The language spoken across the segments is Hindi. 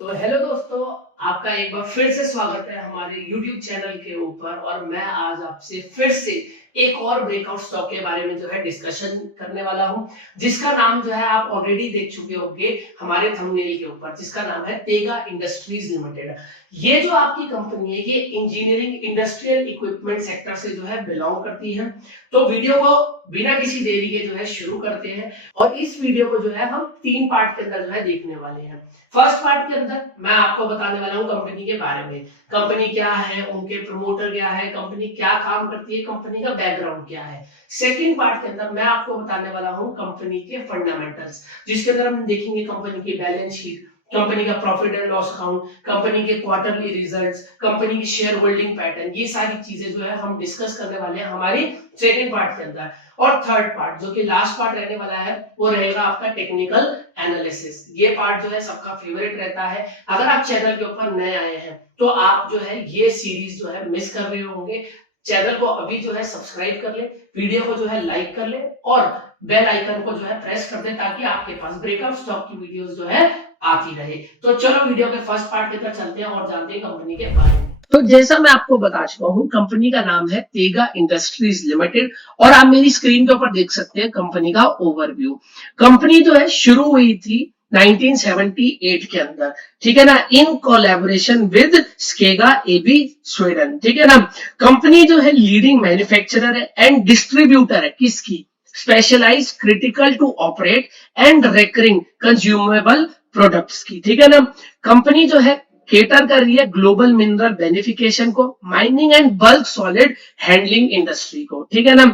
तो हेलो दोस्तों, आपका एक बार फिर से स्वागत है हमारे YouTube चैनल के ऊपर। और मैं आज आपसे फिर से एक और ब्रेकआउट स्टॉक के बारे में जो है डिस्कशन करने वाला हूं, जिसका नाम जो है आप ऑलरेडी देख चुके होंगे हमारे थंबनेल के ऊपर, जिसका नाम है तेगा इंडस्ट्रीज लिमिटेड। ये जो आपकी कंपनी है ये इंजीनियरिंग इंडस्ट्रियल इक्विपमेंट सेक्टर से जो है बिलोंग करती है। तो वीडियो को बिना किसी देरी के जो है शुरू करते हैं, और इस वीडियो को जो है हम 3 पार्ट के अंदर जो है देखने वाले हैं। फर्स्ट पार्ट के अंदर मैं आपको बताने वाला हूं कंपनी के बारे में, कंपनी क्या है, उनके प्रमोटर क्या है, कंपनी क्या काम करती है, कंपनी का बैकग्राउंड क्या है। सेकंड पार्ट के अंदर मैं आपको बताने वाला हूं कंपनी के फंडामेंटल्स, जिसके अंदर हम देखेंगे कंपनी की बैलेंस शीट, कंपनी का profit and loss account, company के क्वार्टरली रिजल्ट्स, कंपनी की शेयर होल्डिंग पैटर्न। ये सारी चीजें जो है हम डिस्कस करने वाले हैं हमारी सेकंड पार्ट के अंदर। और थर्ड पार्ट जो कि लास्ट पार्ट रहने वाला है वो रहेगा आपका टेक्निकल एनालिसिस। ये पार्ट जो है सबका फेवरेट रहता है। अगर आप चैनल के ऊपर नए आए हैं तो आप जो है ये सीरीज जो है मिस कर रहे होंगे। चैनल को अभी जो है सब्सक्राइब कर ले, वीडियो को जो है लाइक कर ले और बेल आइकन को जो है प्रेस कर दे, ताकि आपके पास ब्रेकआउट स्टॉक की वीडियोस जो है आती रहे। तो चलो वीडियो के फर्स्ट पार्ट की तरफ चलते हैं और जानते हैं कंपनी के बारे में। तो जैसा मैं आपको बता चुका हूं, कंपनी का नाम है तेगा इंडस्ट्रीज लिमिटेड, और आप मेरी स्क्रीन के ऊपर देख सकते हैं कंपनी का ओवरव्यू। कंपनी जो है शुरू हुई थी 1978 के अंदर, ठीक है ना, in collaboration with Skega AB Sweden, ठीक है ना। कंपनी जो है लीडिंग मैन्युफैक्चरर है एंड डिस्ट्रीब्यूटर है किसकी, specialise critical to operate and recurring consumable products की, ठीक है ना। कंपनी जो है केटर कर रही है ग्लोबल मिनरल बेनिफिकेशन को, mining and bulk solid handling industry को, ठीक है ना।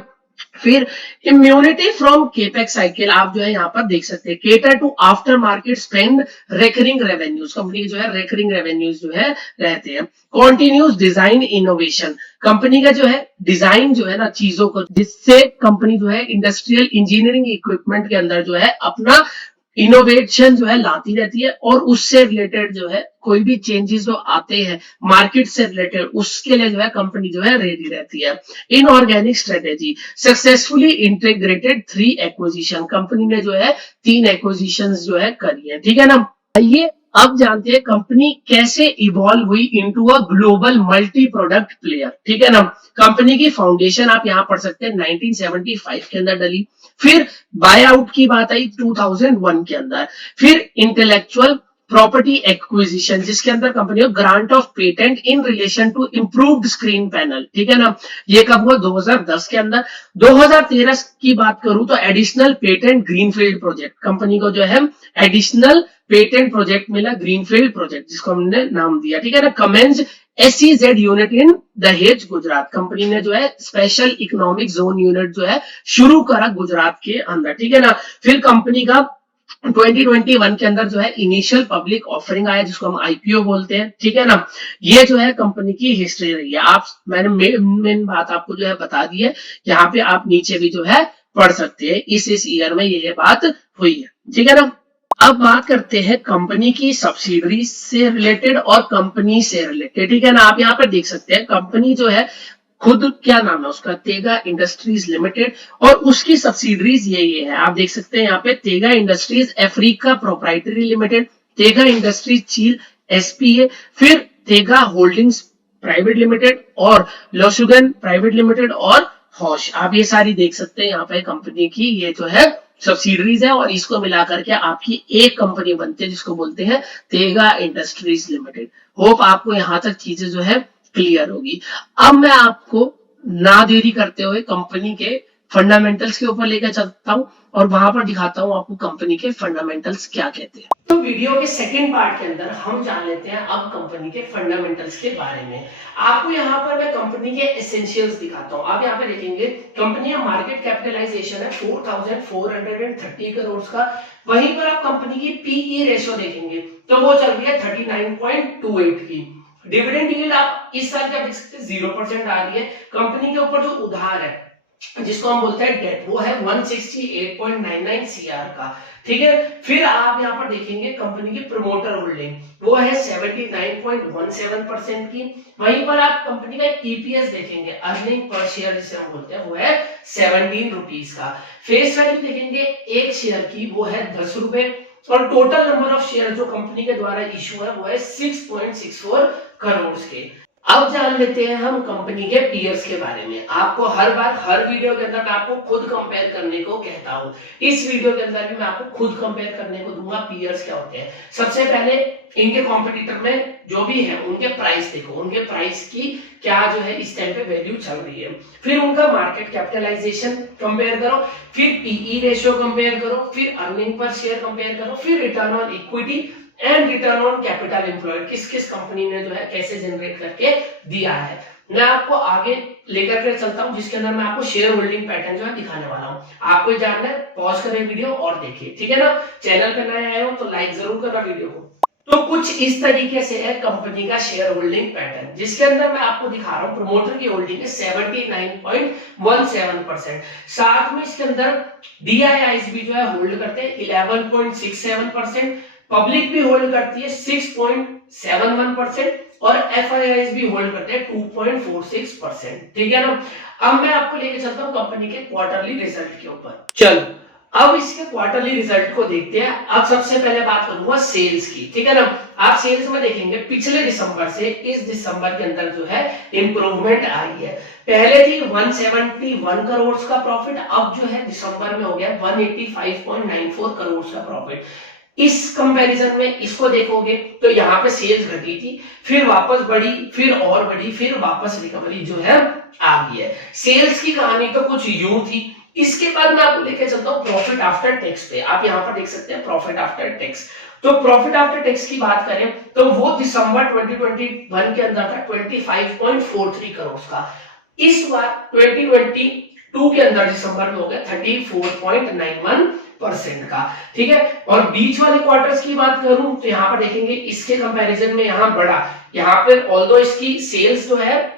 फिर इम्यूनिटी फ्रॉम केपेक्स साइकिल आप जो है यहाँ पर देख सकते हैं, cater to after market spend, recurring revenues, company जो है रेकरिंग रेवेन्यूज जो है रहते हैं। कॉन्टिन्यूस डिजाइन इनोवेशन, कंपनी का जो है डिजाइन जो है ना चीजों को, जिससे कंपनी जो है इंडस्ट्रियल इंजीनियरिंग इक्विपमेंट के अंदर जो है अपना इनोवेशन जो है लाती रहती है, और उससे रिलेटेड जो है कोई भी चेंजेस जो आते हैं मार्केट से रिलेटेड, उसके लिए जो है कंपनी जो है रेडी रहती है। Inorganic strategy, successfully integrated 3 acquisition, company ने जो है 3 एक्विजिशन जो है करी है, ठीक है ना। आइए अब जानते हैं कंपनी कैसे इवॉल्व हुई into a global multi product player, ठीक है ना। कंपनी की फाउंडेशन आप यहां पढ़ सकते हैं 1975 के अंदर डली। फिर बाय आउट की बात आई 2001 के अंदर। फिर इंटेलेक्चुअल प्रॉपर्टी एक्विजिशन, जिसके अंदर कंपनी को grant of patent in relation to improved screen panel, ठीक है ना। ये कब हुआ, 2010 के अंदर। 2013 की बात करूं तो additional patent greenfield project, company को जो है एडिशनल पेटेंट प्रोजेक्ट मिला, ग्रीनफील्ड प्रोजेक्ट जिसको हमने नाम दिया, ठीक है ना। कमेंस एसईजेड यूनिट इन दहेज गुजरात, कंपनी ने जो है स्पेशल इकोनॉमिक जोन यूनिट जो है शुरू करा गुजरात के अंदर, ठीक है ना। फिर कंपनी का 2021 के अंदर जो है इनिशियल पब्लिक ऑफरिंग आया, जिसको हम आईपीओ बोलते हैं, ठीक है ना। ये जो है कंपनी की हिस्ट्री रही है। आप मैंने मेन बात आपको जो है बता दी है, यहाँ पे आप नीचे भी जो है पढ़ सकते हैं इस ईयर में ये बात हुई है, ठीक है ना। अब बात करते हैं कंपनी की सब्सिडरी से रिलेटेड और कंपनी से रिलेटेड, ठीक है ना। आप यहाँ पर देख सकते हैं कंपनी जो है खुद क्या नाम है उसका, तेगा इंडस्ट्रीज लिमिटेड, और उसकी सब्सिडरीज ये है, आप देख सकते हैं यहाँ पे Tega industries Africa proprietary limited, Tega industries Chile SpA, फिर तेगा होल्डिंग्स प्राइवेट लिमिटेड और लोसुगन प्राइवेट लिमिटेड और हॉश। आप ये सारी देख सकते हैं यहाँ पे कंपनी की ये जो है सब्सिडरीज है, और इसको मिलाकर के आपकी एक कंपनी बनती है जिसको बोलते हैं तेगा इंडस्ट्रीज लिमिटेड। होप आपको यहाँ तक चीजें जो है क्लियर होगी। अब मैं आपको ना देरी करते हुए कंपनी के फंडामेंटल्स के ऊपर लेकर चलता हूं, और वहां पर दिखाता हूं आपको कंपनी के फंडामेंटल्स क्या कहते हैं। तो वीडियो के सेकंड पार्ट के अंदर हम जान लेते हैं अब कंपनी के फंडामेंटल्स के बारे में। आपको यहाँ पर मैं कंपनी के एसेंशियल्स दिखाता हूँ। आप यहाँ पे देखेंगे कंपनी का मार्केट कैपिटलाइजेशन है 4430 करोड़ का। वहीं पर आप कंपनी की पीई रेशियो देखेंगे तो वो चल रही है 39.28 की। डिविडेंड यील्ड आप इस साल क्या देख सकते हैं 0% आ रही है। कंपनी के ऊपर जो उधार है जिसको हम बोलते हैं डेट, वो है 168.99 सीआर का, ठीक है। फिर आप यहाँ पर देखेंगे कंपनी की प्रमोटर होल्डिंग, वो है 79.17% की। वहीं पर आप कंपनी का ईपीएस देखेंगे, अर्निंग पर शेयर जिसे हम बोलते हैं, वो है 17 रुपीज का। फेस वैल्यू देखेंगे एक शेयर की, वो है 10 रुपए। और टोटल नंबर ऑफ शेयर जो कंपनी के द्वारा इशू है वो है 6.64 करोड़ के। अब जान लेते हैं हम कंपनी के पीयर्स के बारे में। आपको हर बार हर वीडियो के अंदर मैं आपको खुद कंपेयर करने को कहता हूं, इस वीडियो के अंदर भी मैं आपको खुद कंपेयर करने को दूंगा पीयर्स क्या होते हैं। सबसे पहले इनके कॉम्पिटिटर में जो भी है उनके प्राइस देखो, उनके प्राइस की क्या जो है इस टाइम पे वैल्यू चल रही है, फिर उनका मार्केट कैपिटलाइजेशन कंपेयर करो, फिर पीई रेशियो कंपेयर करो, फिर अर्निंग पर शेयर कंपेयर करो, फिर return on equity and return on capital employed किस किस कंपनी ने जो है कैसे जनरेट करके दिया है। मैं आपको आगे लेकर के चलता हूं जिसके अंदर मैं आपको शेयर होल्डिंग पैटर्न जो है दिखाने वाला हूं। आपको जानना है पॉज करें वीडियो और देखिए, ठीक है ना। चैनल पे नए आए हो तो लाइक जरूर करना वीडियो को। तो कुछ इस तरीके से है कंपनी का शेयर होल्डिंग पैटर्न, जिसके अंदर मैं आपको दिखा रहा हूं प्रमोटर की होल्डिंग है 79.17%, साथ में इसके अंदर डीआईआईस भी जो है होल्ड करते हैं 11.67%, पब्लिक भी होल्ड करती है 6.71% और एफआईआईस भी होल्ड करते हैं 2.46%, ठीक है ना। अब मैं आपको लेके चलता हूं कंपनी के क्वार्टरली रिजल्ट के ऊपर। चलो अब इसके क्वार्टरली रिजल्ट को देखते हैं। अब सबसे पहले बात करूंगा सेल्स की, ठीक है ना। आप सेल्स में देखेंगे पिछले दिसंबर से इस दिसंबर के अंदर जो है इंप्रूवमेंट आई है। पहले थी 171 करोड़ का प्रॉफिट, अब जो है दिसंबर में हो गया 185.94 करोड़ का प्रॉफिट। इस कंपैरिजन में इसको देखोगे तो यहाँ पे सेल्स घटी थी, फिर वापस बढ़ी, फिर और बढ़ी, फिर वापस रिकवरी जो है आ गई है। सेल्स की कहानी तो कुछ यूं थी। इसके बाद मैं आपको लेके चलता हूँ प्रॉफिट आफ्टर टैक्स पे। आप यहाँ पर देख सकते हैं प्रॉफिट आफ्टर टैक्स। तो प्रॉफिट आफ्टर टैक्स की बात करें तो वो दिसंबर 2021 के अंदर था 25.43 करोड़ का। इस बार 2022 के अंदर दिसंबर में हो गया 34.91% का, ठीक है। और बीच वाले क्वार्टर्स की बात करूं तो यहाँ पर देखेंगे इसके कंपैरिजन में यहाँ बढ़ा, यहाँ पे ऑल्दो इसकी सेल्स जो है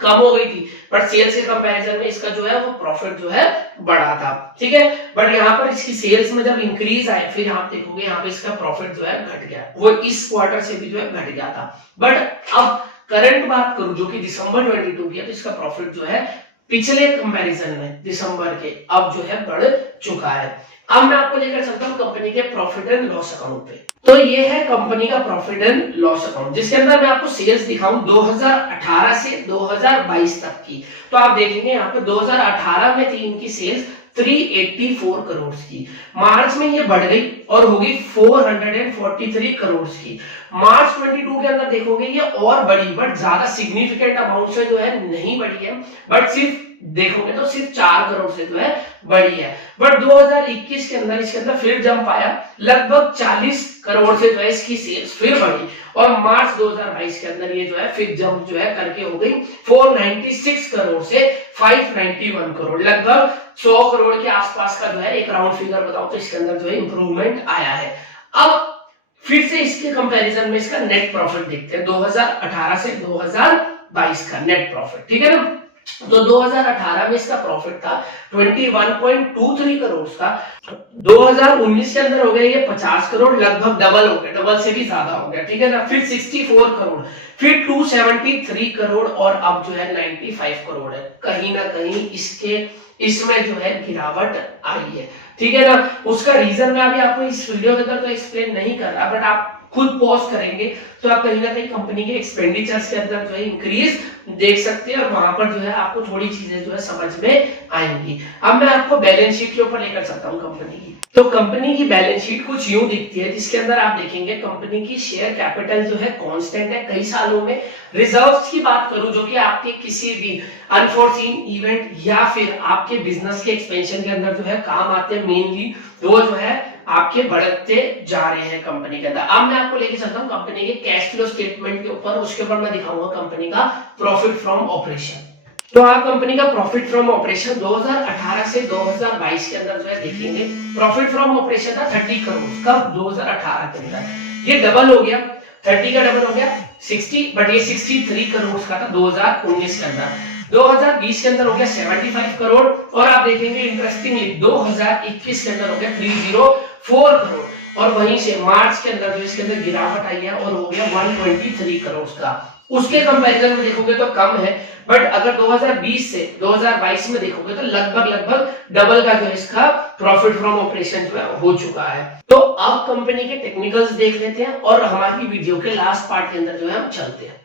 कम हो गई थी बट सेल्स के कंपैरिजन में इसका जो है वो प्रॉफिट जो है बढ़ा था, ठीक है। बट यहाँ पर इसकी सेल्स में जब इंक्रीज आए फिर आप देखोगे यहाँ पे इसका प्रॉफिट जो है घट गया, वो इस क्वार्टर से भी जो है घट गया था। बट अब करंट बात करूं जो कि दिसंबर 22 की है तो इसका प्रॉफिट जो है पिछले कंपैरिजन में दिसंबर के अब जो है बढ़ चुका है। अब मैं आपको लेकर चलता हूं कंपनी के प्रॉफिट एंड लॉस अकाउंट पे। तो ये है कंपनी का प्रॉफिट एंड लॉस अकाउंट, जिसके अंदर मैं आपको सेल्स दिखाऊं 2018 से 2022 तक की। तो आप देखेंगे यहाँ पे 2018 में थी इनकी सेल्स 384 करोड़ की, मार्च में ये बढ़ गई और होगी 443 करोड़ की। मार्च 22 के अंदर देखोगे ये और बढ़ी बट ज्यादा सिग्निफिकेंट अमाउंट से जो है नहीं बढ़ी है, बट सिर्फ देखोगे तो सिर्फ 4 करोड़ से जो है बढ़ी है। बट 2021 के अंदर इसके अंदर फिर जंप आया, लगभग 40 करोड़ से जो है इसकी सेल्स फिर बढ़ी और मार्च 2022 के अंदर ये जो है फिर जंप जो है करके हो गई 496 करोड़ से 591 करोड़, लगभग 100 करोड़ के आसपास का जो है एक राउंड फिगर बताओ तो इसके अंदर जो है इंप्रूवमेंट आया है। अब फिर से इसके कंपैरिजन में इसका नेट प्रॉफिट देखते हैं 2018 से 2022 का नेट प्रॉफिट, ठीक है ना। तो 2018 में इसका प्रॉफिट था 21.23 करोड़ का, 2019 के अंदर हो गया ये 50 करोड़, लगभग डबल हो गया, डबल से भी ज्यादा हो गया, ठीक है ना। फिर 64 करोड़, फिर 273 करोड़ और अब जो है 95 करोड़ है। कहीं ना कहीं इसमें जो है गिरावट आई है, ठीक है ना। उसका रीजन मैं अभी आपको इस वीडियो के अंदर तो एक्सप्लेन नहीं कर रहा, बट आप खुद पॉज करेंगे तो आप कहीं ना कहीं कंपनी के एक्सपेंडिचर्स के अंदर जो है इंक्रीज देख सकते हैं और वहां पर जो है आपको थोड़ी चीजें जो है समझ में आएंगी। अब मैं आपको बैलेंस शीट के ऊपर लेकर चलता हूं कंपनी की। तो कंपनी की बैलेंस शीट कुछ यूं दिखती है, जिसके अंदर आप देखेंगे कंपनी की शेयर कैपिटल जो है कांस्टेंट है कई सालों में। रिजर्व्स की बात करूं जो कि आपके किसी भी अनफोर्सीन इवेंट या फिर आपके बिजनेस के एक्सपेंशन के अंदर जो है काम आते हैं, मेनली वो जो है आपके बढ़ते जा रहे हैं कंपनी के अंदर। अब मैं आपको लेके चलता हूं कंपनी के कैश फ्लो स्टेटमेंट के ऊपर, उसके ऊपर मैं दिखाऊंगा कंपनी का प्रॉफिट फ्रॉम ऑपरेशन। तो आप कंपनी का प्रॉफिट फ्रॉम ऑपरेशन 2018 से 2022 के अंदर जो है देखेंगे प्रॉफिट फ्रॉम ऑपरेशन था 30 करोड़ का 2018 के अंदर, ये डबल हो गया, 30 का डबल हो गया 60, बट ये 63 करोड़ का था 2019 के अंदर। 2020 के अंदर हो गया 75 करोड़ और आप देखेंगे इंटरेस्टिंगली 2021 के अंदर हो गया 304 करोड़ और वहीं से मार्च के अंदर जो इसके अंदर गिरावट आई है और हो गया 123 करोड़ का। उसके कंपैरिजन में देखोगे तो कम है, बट अगर 2020 से 2022 में देखोगे तो लगभग डबल का जो है इसका प्रॉफिट फ्रॉम ऑपरेशन जो है हो चुका है। तो अब कंपनी के टेक्निकल्स देख लेते हैं और हमारी वीडियो के लास्ट पार्ट के अंदर जो है हम चलते हैं।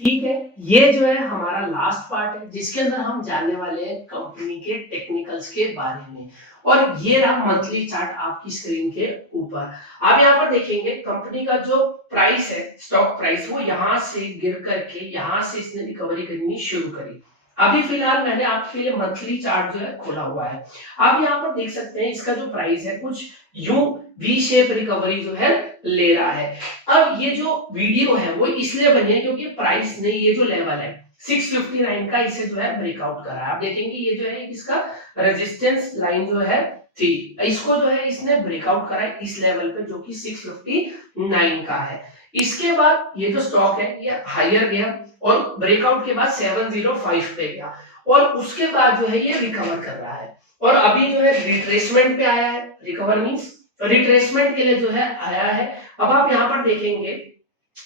ठीक है, ये जो है हमारा लास्ट पार्ट है जिसके अंदर हम जानने वाले हैं कंपनी के टेक्निकल्स के बारे में। और ये रहा मंथली चार्ट आपकी स्क्रीन के ऊपर। आप यहाँ पर देखेंगे कंपनी का जो प्राइस है, स्टॉक प्राइस, वो यहाँ से गिर करके यहाँ से इसने रिकवरी करनी शुरू करी। अभी फिलहाल मैंने आपके लिए मंथली चार्ट जो है खोला हुआ है। आप यहाँ पर देख सकते हैं इसका जो प्राइस है कुछ यूं वी शेप रिकवरी जो है ले रहा है। अब ये जो वीडियो है वो इसलिए बनी है क्योंकि प्राइस ने ये जो लेवल है 659 का इसे जो है ब्रेकआउट करा है। आप देखेंगे ये जो है इसका रेजिस्टेंस लाइन जो है थी, इसको जो है इसने ब्रेकआउट करा है इस लेवल पे जो कि 659 का है। इसके बाद ये जो स्टॉक है ये हायर गया और ब्रेकआउट के बाद 705 पे गया और उसके बाद जो है ये रिकवर कर रहा है और अभी जो है रिट्रेसमेंट पे आया है। रिकवर मींस रिट्रेसमेंट के लिए जो है आया है। अब आप यहाँ पर देखेंगे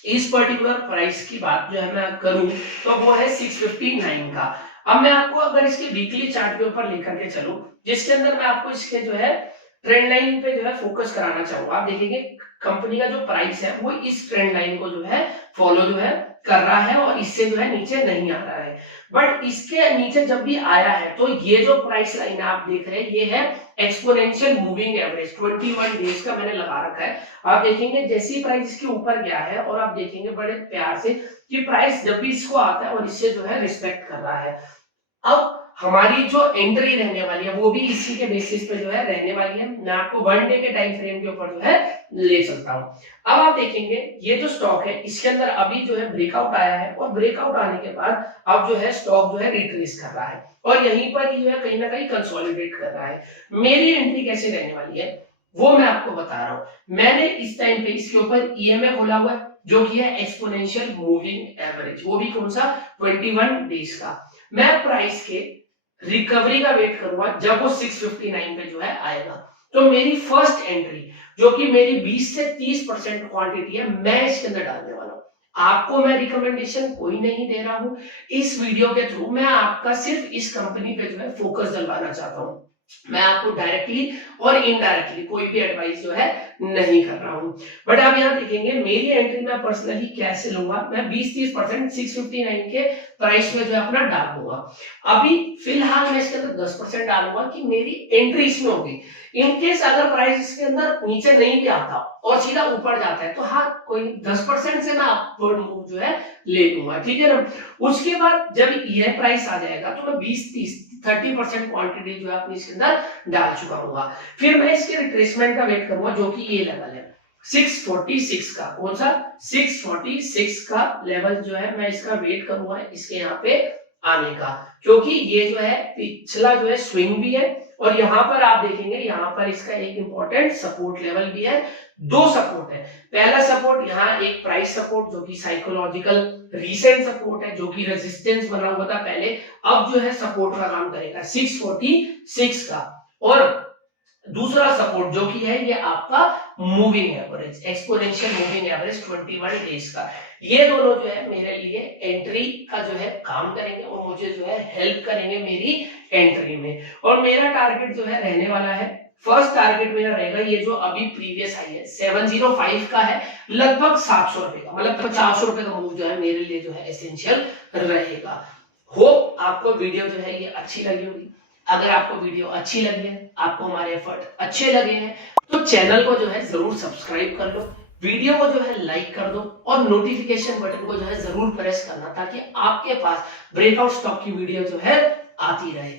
इस पर्टिकुलर प्राइस की बात जो है मैं करूं तो वो है 659 का। अब मैं आपको अगर इसके वीकली चार्ट के ऊपर लेकर के चलूं जिसके अंदर मैं आपको इसके जो है ट्रेंड लाइन पे जो है फोकस कराना चाहूंगा। आप देखेंगे कंपनी का जो प्राइस है वो इस ट्रेंड लाइन को जो है फॉलो जो है कर रहा है और इससे जो है नीचे नहीं आ रहा है। बट इसके नीचे जब भी आया है तो ये जो प्राइस लाइन आप देख रहे हैं ये है एक्सपोनेंशियल मूविंग एवरेज 21 डेज का मैंने लगा रखा है। आप देखेंगे जैसे ही प्राइस इसके ऊपर गया है और आप देखेंगे बड़े प्यार से कि प्राइस जब भी इसको आता है और इससे जो है रिस्पेक्ट कर रहा है। अब हमारी जो एंट्री रहने वाली है वो भी इसी के बेसिस पे जो है रहने वाली है। मैं आपको 1 डे के टाइम फ्रेम के ऊपर जो है ले चलता हूं। अब आप देखेंगे ये जो स्टॉक है इसके अंदर अभी जो है ब्रेकआउट आया है और ब्रेकआउट आने के बाद अब जो है स्टॉक जो है रिट्रेस कर रहा है और यहीं पर ही जो है कहीं ना कहीं कंसोलिडेट कर रहा है। मेरी एंट्री कैसे रहने वाली है वो मैं आपको बता रहा हूं। मैंने इस टाइम पे इसके ऊपर ईएमए खोला हुआ है जो कि है एक्सपोनेंशियल मूविंग एवरेज, वो भी कौन सा 21 डेज का। मैं प्राइस के रिकवरी का वेट करूंगा जब वो 659 पे जो है आएगा। तो मेरी फर्स्ट एंट्री जो कि मेरी 20 से 30% क्वांटिटी है मैं इसके अंदर डालने वाला हूं। आपको मैं रिकमेंडेशन कोई नहीं दे रहा हूं, इस वीडियो के थ्रू मैं आपका सिर्फ इस कंपनी पे जो है फोकस दिलवाना चाहता हूं। मैं आपको डायरेक्टली और इनडायरेक्टली कोई भी एडवाइस जो है नहीं कर रहा हूं। बट आप यहाँ देखेंगे मेरी एंट्री मैं पर्सनली कैसे लूंगा, मैं 20-30% 659 के प्राइस में जो है अपना डाल दूंगा। अभी फिलहाल मैं इसके अंदर 10% डालूंगा कि मेरी एंट्री इसमें होगी। इनकेस अगर प्राइस इसके अंदर नीचे नहीं भी आता और सीधा ऊपर जाता है तो हाँ कोई 10% से मैं अपवर्ड मूव जो है ले लूंगा, ठीक है ना। उसके बाद जब यह प्राइस आ जाएगा तो मैं 20-30% क्वांटिटी जो है अपनी इसके अंदर डाल चुका हूँ। फिर मैं इसके रिट्रेसमेंट का वेट करूंगा जो कि ये लेवल है 646 का। कौन सा 646 का लेवल जो है मैं इसका वेट करूंगा इसके यहाँ पे आने का, क्योंकि ये जो है पिछला जो है स्विंग भी है और यहाँ पर आप देखेंगे यहाँ पर इसका एक इंपॉर्टेंट सपोर्ट लेवल भी है। दो सपोर्ट है, पहला सपोर्ट यहाँ एक प्राइस सपोर्ट जो कि साइकोलॉजिकल रीसेंट सपोर्ट है जो कि रेजिस्टेंस बना हुआ था पहले, अब जो है सपोर्ट का काम करेगा 646 का। और दूसरा सपोर्ट जो कि है ये आपका moving average exponential moving average 21 days का। ये दोनों जो है मेरे लिए एंट्री का जो है काम करेंगे और मुझे जो है हेल्प करेंगे मेरी एंट्री में। और मेरा टारगेट जो है रहने वाला है, फर्स्ट टारगेट मेरा रहेगा ये जो अभी प्रीवियस आई है 705 का है, लगभग 700 रुपए का, मतलब 50 रुपए का मूव जो है मेरे लिए जो है एसेंशियल रहेगा। होप आपको वीडियो जो है ये अच्छी लगी होगी। अगर आपको वीडियो अच्छी लगी है, आपको हमारे एफर्ट अच्छे लगे हैं तो चैनल को जो है जरूर सब्सक्राइब कर लो, वीडियो को जो है लाइक कर दो और नोटिफिकेशन बटन को जो है जरूर प्रेस करना ताकि आपके पास ब्रेकआउट स्टॉक की वीडियो जो है आती रहे।